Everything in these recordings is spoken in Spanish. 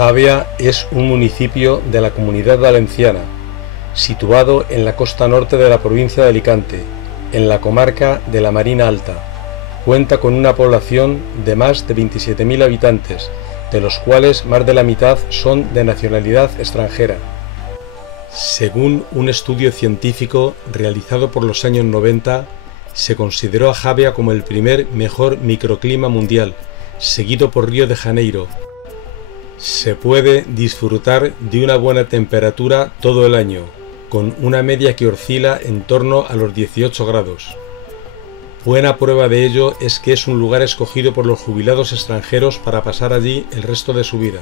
Javea es un municipio de la Comunidad Valenciana, situado en la costa norte de la provincia de Alicante, en la comarca de la Marina Alta. Cuenta con una población de más de 27.000 habitantes, de los cuales más de la mitad son de nacionalidad extranjera. Según un estudio científico realizado por los años 90, se consideró a Javea como el primer mejor microclima mundial, seguido por Río de Janeiro. Se puede disfrutar de una buena temperatura todo el año, con una media que oscila en torno a los 18 grados. Buena prueba de ello es que es un lugar escogido por los jubilados extranjeros para pasar allí el resto de su vida.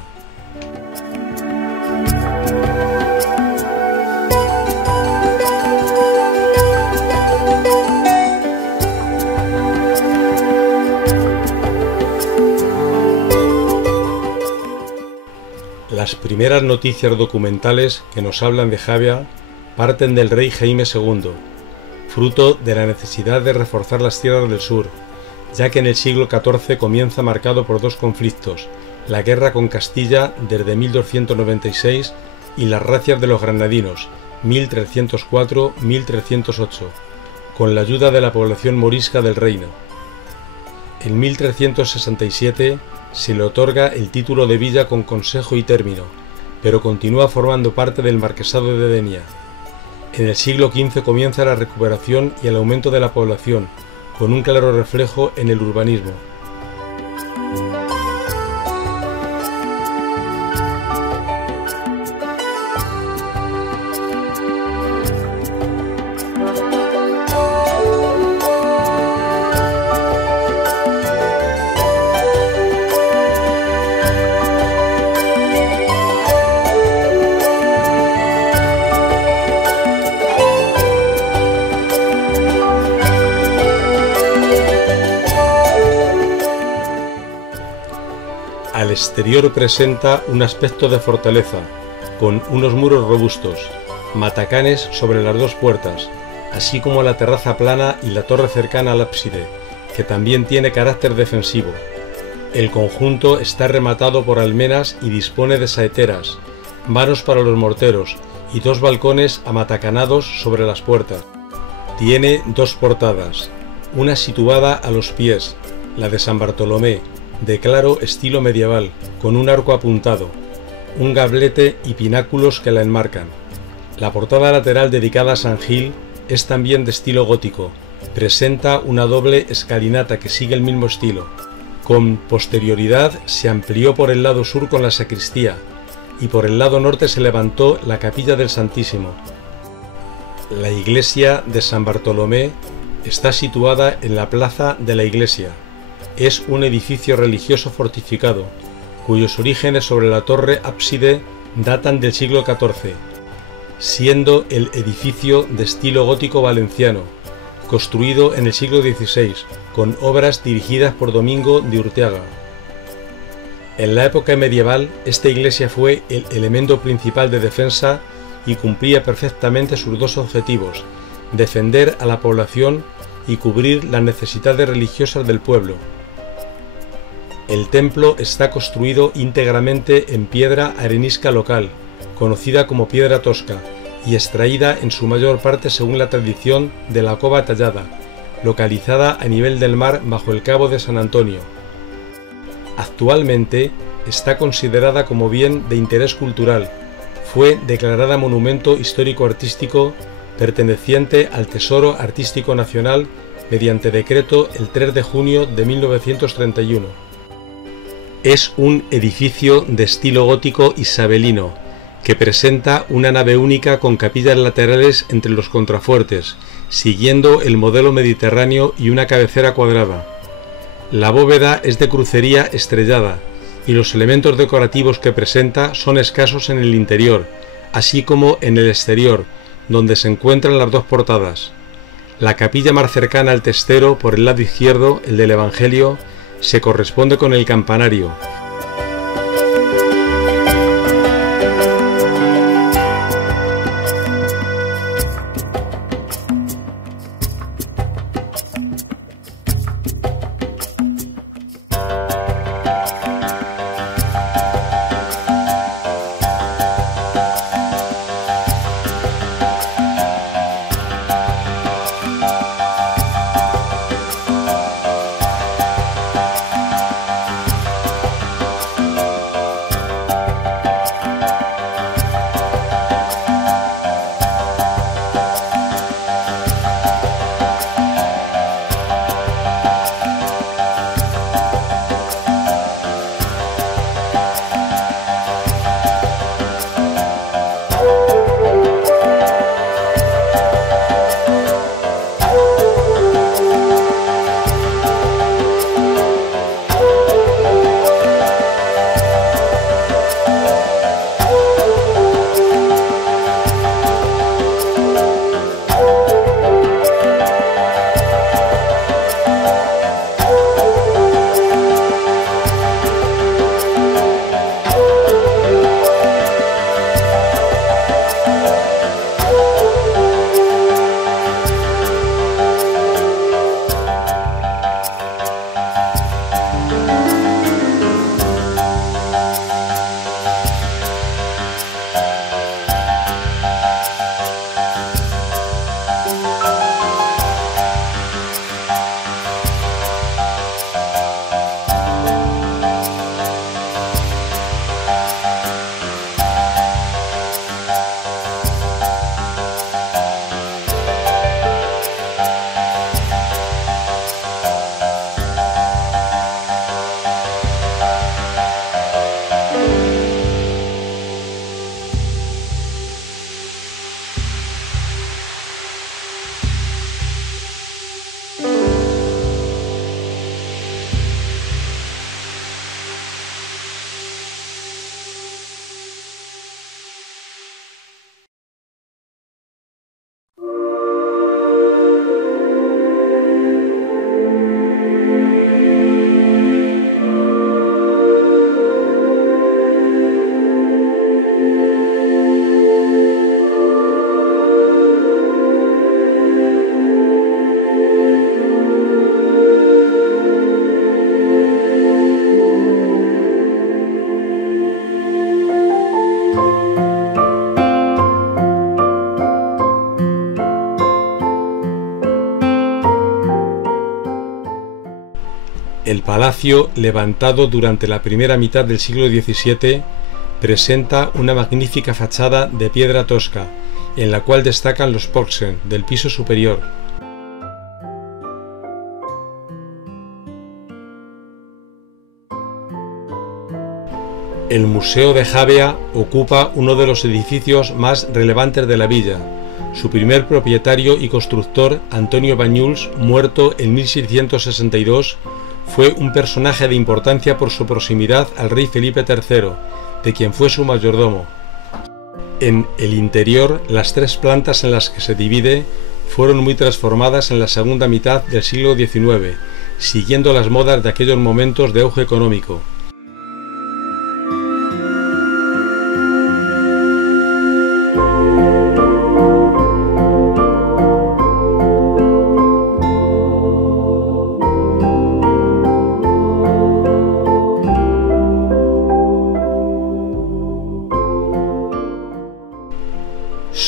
Las primeras noticias documentales que nos hablan de Javea parten del rey Jaime II, fruto de la necesidad de reforzar las tierras del sur, ya que en el siglo XIV comienza marcado por dos conflictos, la guerra con Castilla desde 1296 y las razzias de los granadinos, 1304-1308, con la ayuda de la población morisca del reino. En 1367 se le otorga el título de villa con consejo y término, pero continúa formando parte del marquesado de Denia. En el siglo XV comienza la recuperación y el aumento de la población, con un claro reflejo en el urbanismo. Al exterior presenta un aspecto de fortaleza, con unos muros robustos, matacanes sobre las dos puertas, así como la terraza plana y la torre cercana al ábside, que también tiene carácter defensivo. El conjunto está rematado por almenas y dispone de saeteras, vanos para los morteros y dos balcones amatacanados sobre las puertas. Tiene dos portadas, una situada a los pies, la de San Bartolomé, de claro estilo medieval, con un arco apuntado, un gablete y pináculos que la enmarcan. La portada lateral dedicada a San Gil es también de estilo gótico, presenta una doble escalinata que sigue el mismo estilo. Con posterioridad se amplió por el lado sur con la sacristía, y por el lado norte se levantó la capilla del Santísimo. La iglesia de San Bartolomé está situada en la plaza de la iglesia. Es un edificio religioso fortificado, cuyos orígenes sobre la torre ábside datan del siglo XIV, siendo el edificio de estilo gótico valenciano, construido en el siglo XVI, con obras dirigidas por Domingo de Urteaga. En la época medieval, esta iglesia fue el elemento principal de defensa y cumplía perfectamente sus dos objetivos: defender a la población y cubrir las necesidades religiosas del pueblo. El templo está construido íntegramente en piedra arenisca local, conocida como piedra tosca, y extraída en su mayor parte según la tradición de la Cova Tallada, localizada a nivel del mar bajo el Cabo de San Antonio. Actualmente está considerada como bien de interés cultural. Fue declarada Monumento Histórico-Artístico perteneciente al Tesoro Artístico Nacional mediante decreto el 3 de junio de 1931. Es un edificio de estilo gótico isabelino, que presenta una nave única con capillas laterales entre los contrafuertes, siguiendo el modelo mediterráneo y una cabecera cuadrada. La bóveda es de crucería estrellada, y los elementos decorativos que presenta son escasos en el interior, así como en el exterior, donde se encuentran las dos portadas. La capilla más cercana al testero, por el lado izquierdo, el del Evangelio, se corresponde con el campanario. El palacio, levantado durante la primera mitad del siglo XVII, presenta una magnífica fachada de piedra tosca, en la cual destacan los porxen del piso superior. El Museo de Javea ocupa uno de los edificios más relevantes de la villa. Su primer propietario y constructor, Antonio Bañuls, muerto en 1662, fue un personaje de importancia por su proximidad al rey Felipe III, de quien fue su mayordomo. En el interior, las tres plantas en las que se divide fueron muy transformadas en la segunda mitad del siglo XIX, siguiendo las modas de aquellos momentos de auge económico.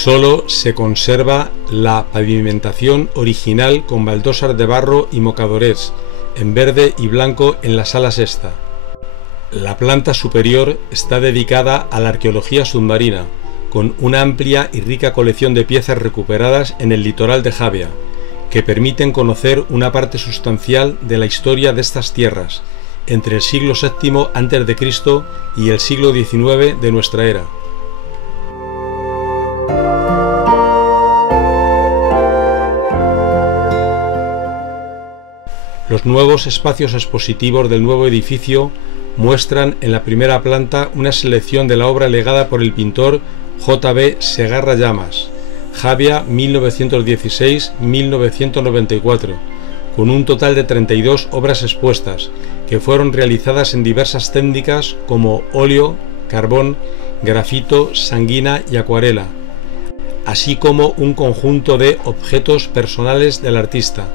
Solo se conserva la pavimentación original con baldosas de barro y mocadores, en verde y blanco en la sala sexta. La planta superior está dedicada a la arqueología submarina, con una amplia y rica colección de piezas recuperadas en el litoral de Javea, que permiten conocer una parte sustancial de la historia de estas tierras, entre el siglo VII a.C. y el siglo XIX de nuestra era. Los nuevos espacios expositivos del nuevo edificio muestran en la primera planta una selección de la obra legada por el pintor J.B. Segarra Llamas, Javea 1916-1994, con un total de 32 obras expuestas, que fueron realizadas en diversas técnicas como óleo, carbón, grafito, sanguina y acuarela, así como un conjunto de objetos personales del artista.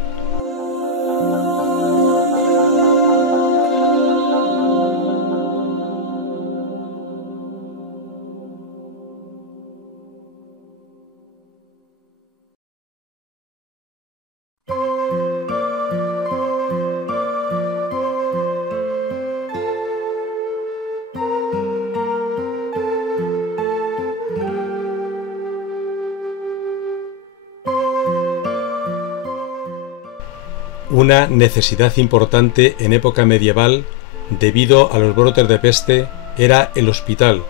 Una necesidad importante en época medieval, debido a los brotes de peste, era el hospital,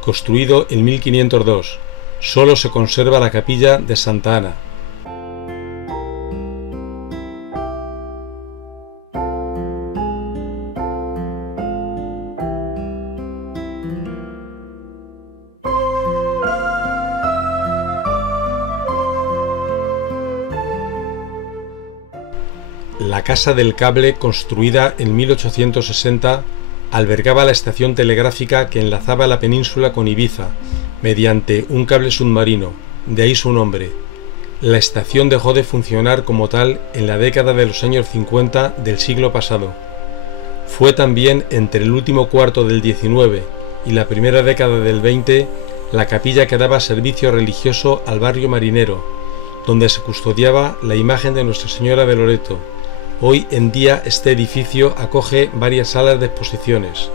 construido en 1502. Solo se conserva la capilla de Santa Ana. La Casa del Cable, construida en 1860, albergaba la estación telegráfica que enlazaba la península con Ibiza, mediante un cable submarino, de ahí su nombre. La estación dejó de funcionar como tal en la década de los años 50 del siglo pasado. Fue también entre el último cuarto del XIX y la primera década del XX la capilla que daba servicio religioso al barrio marinero, donde se custodiaba la imagen de Nuestra Señora de Loreto. Hoy en día este edificio acoge varias salas de exposiciones.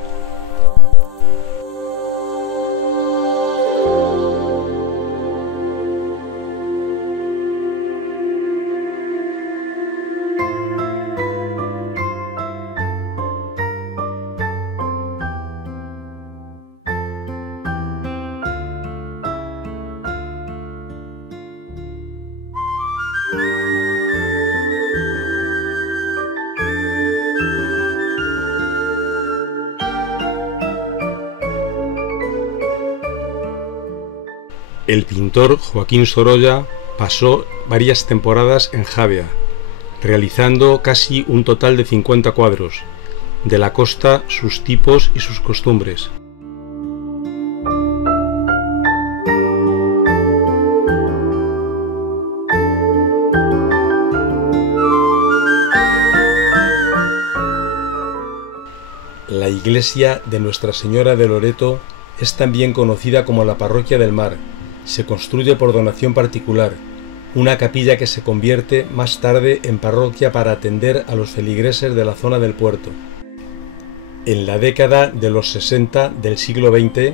El pintor Joaquín Sorolla pasó varias temporadas en Javea, realizando casi un total de 50 cuadros, de la costa, sus tipos y sus costumbres. La iglesia de Nuestra Señora de Loreto es también conocida como la Parroquia del Mar. Se construye por donación particular, una capilla que se convierte más tarde en parroquia para atender a los feligreses de la zona del puerto. En la década de los 60 del siglo XX,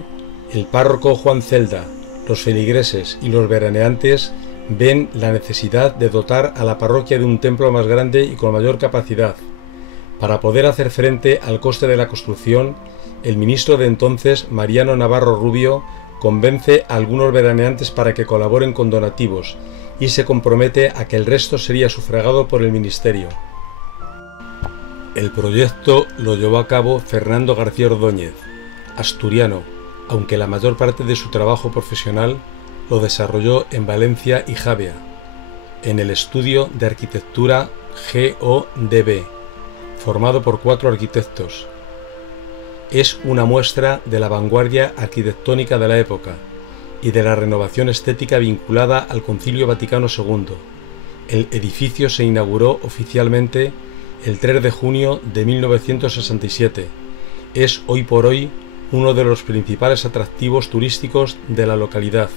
el párroco Juan Celda, los feligreses y los veraneantes ven la necesidad de dotar a la parroquia de un templo más grande y con mayor capacidad. Para poder hacer frente al coste de la construcción, el ministro de entonces, Mariano Navarro Rubio, convence a algunos veraneantes para que colaboren con donativos y se compromete a que el resto sería sufragado por el ministerio. El proyecto lo llevó a cabo Fernando García Ordóñez, asturiano, aunque la mayor parte de su trabajo profesional lo desarrolló en Valencia y Javea, en el estudio de arquitectura GODB, formado por 4 arquitectos. Es una muestra de la vanguardia arquitectónica de la época y de la renovación estética vinculada al Concilio Vaticano II. El edificio se inauguró oficialmente el 3 de junio de 1967. Es hoy por hoy uno de los principales atractivos turísticos de la localidad.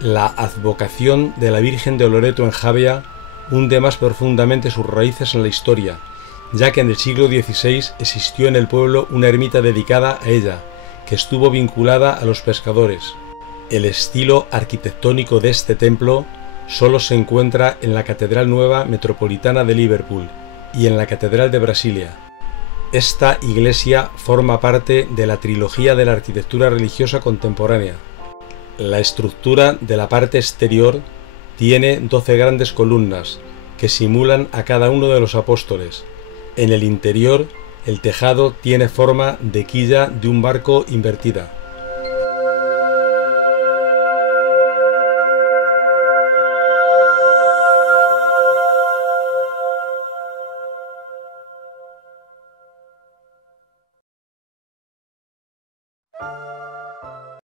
La advocación de la Virgen de Loreto en Javea hunde más profundamente sus raíces en la historia, ya que en el siglo XVI existió en el pueblo una ermita dedicada a ella, que estuvo vinculada a los pescadores. El estilo arquitectónico de este templo solo se encuentra en la Catedral Nueva Metropolitana de Liverpool y en la Catedral de Brasilia. Esta iglesia forma parte de la trilogía de la arquitectura religiosa contemporánea. La estructura de la parte exterior tiene 12 grandes columnas que simulan a cada uno de los apóstoles. En el interior, el tejado tiene forma de quilla de un barco invertida.